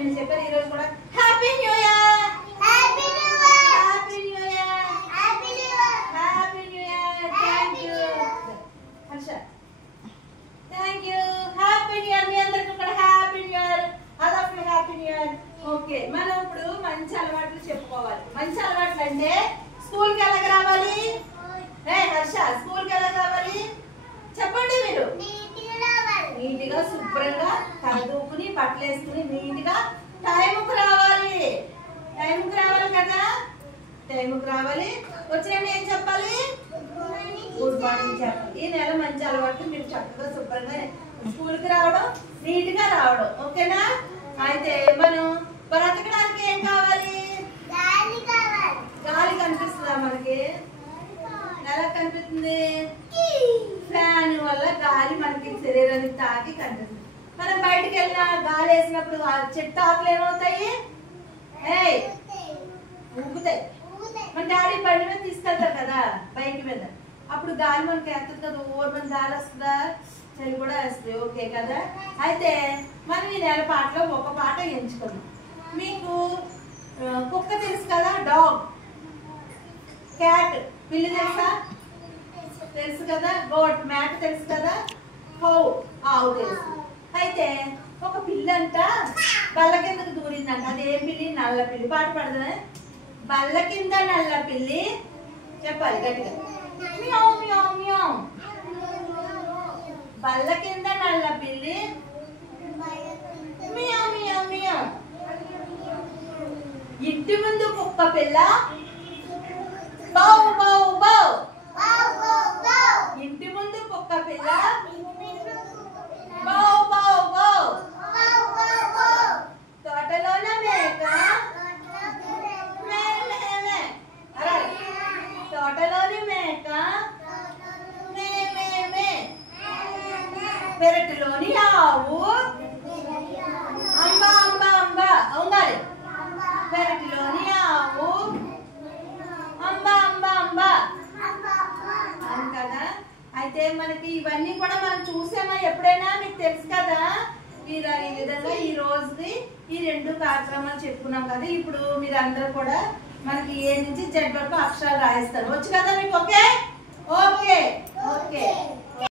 నిన్న చెప్పారు ఈ రోజు కూడా happy new year happy new year happy new year happy new year happy new year thank you Harsha thank you happy new year మీ అందరికీ కూడా happy new year all of you happy new year okay మనం ఇప్పుడు మంచి అలవాట్లు చెప్పుకోవాలి మంచి అలవాట్లు అంటే స్కూల్ కి ఎలా రావాలి హర్ష స్కూల్ కి ఎలా రావాలి చెప్పండి మీరు నీట్గా శుభ్రంగా తలదూకుని బట్టలు వేసుకుని నీట్గా టైంకి రావాలి కదా టైంకి రావాలి వచ్చిన ఏం చెప్పాలి గుడ్ మార్నింగ్ చెప్పాలి ఈ నెల మంచి అలవాట్లు మీరు చక్కగా శుభ్రంగా స్కూల్కి రావడం నీట్గా రావడం ఓకేనా అయితే మనం బ్రతకడానికి ఏం కావాలి గాలి కనిపిస్తుందా మనకి ఎలా కనిపిస్తుంది ఫ్యాన్ వల్ల గాలి మనకి శరీరానికి తాకి కనిపిస్తుంది మనం బయటకు వెళ్ళినా గాలి వేసినప్పుడు చెట్టు ఆకులు ఏమవుతాయి ఊగుతాయి మన డాడీ బండి మీద తీసుకెళ్తారు కదా బైక్ మీద అప్పుడు గాలి మనకి ఎత్తదు కదా ఓవర్ మన గాలి వస్తుందా చలి కూడా వస్తుంది ఓకే కదా అయితే మనం ఈ నెల పాటలో ఒక పాట ఎంచుకున్నాం మీకు కుక్క తెలుసు కదా డాగ్ క్యాట్ పిల్లి తెలుసు కదా గోట్ మేక తెలుసు కదా ఆవు తెలుసు అయితే ఒక పిల్లి అంట బల్ల కిందకు దూరిందంట అదేం పిల్లి నల్ల పిల్లి పాట పడదా బల్ల కింద నల్ల పిల్లి చెప్పాలి గట్టిగా మ్యావ్ మ్యావ్ మ్యావ్ బల్ల కింద నల్ల పిల్లి మ్యావ్ మ్యావ్ మ్యావ్ ఇంటి ముందు కుక్క పిల్ల బౌ బౌ బౌ ఇంటి ముందు కుక్క పిల్ల బౌ బౌ బౌ తోటలోన మేక తోటలోని మేక పెరటిలోని ఆవు అంబ అంబ అంబ అవునాలి పెరటిలోని ఆవు అంబ అంబ అంబ అవును కదా అయితే మనకి ఇవన్నీ కూడా మనం చూసామా ఎప్పుడైనా మీకు తెలుసు కదా మీరు ఈ విధంగా ఈ రోజుది ఈ రెండు కార్యక్రమాలు చెప్పుకున్నాం కదా ఇప్పుడు మీరు అందరూ కూడా మనకి ఏ నుంచి జెడ్ వరకు అక్షరాలు రాయిస్తారు వచ్చు కదా మీకు ఓకే ఓకే ఓకే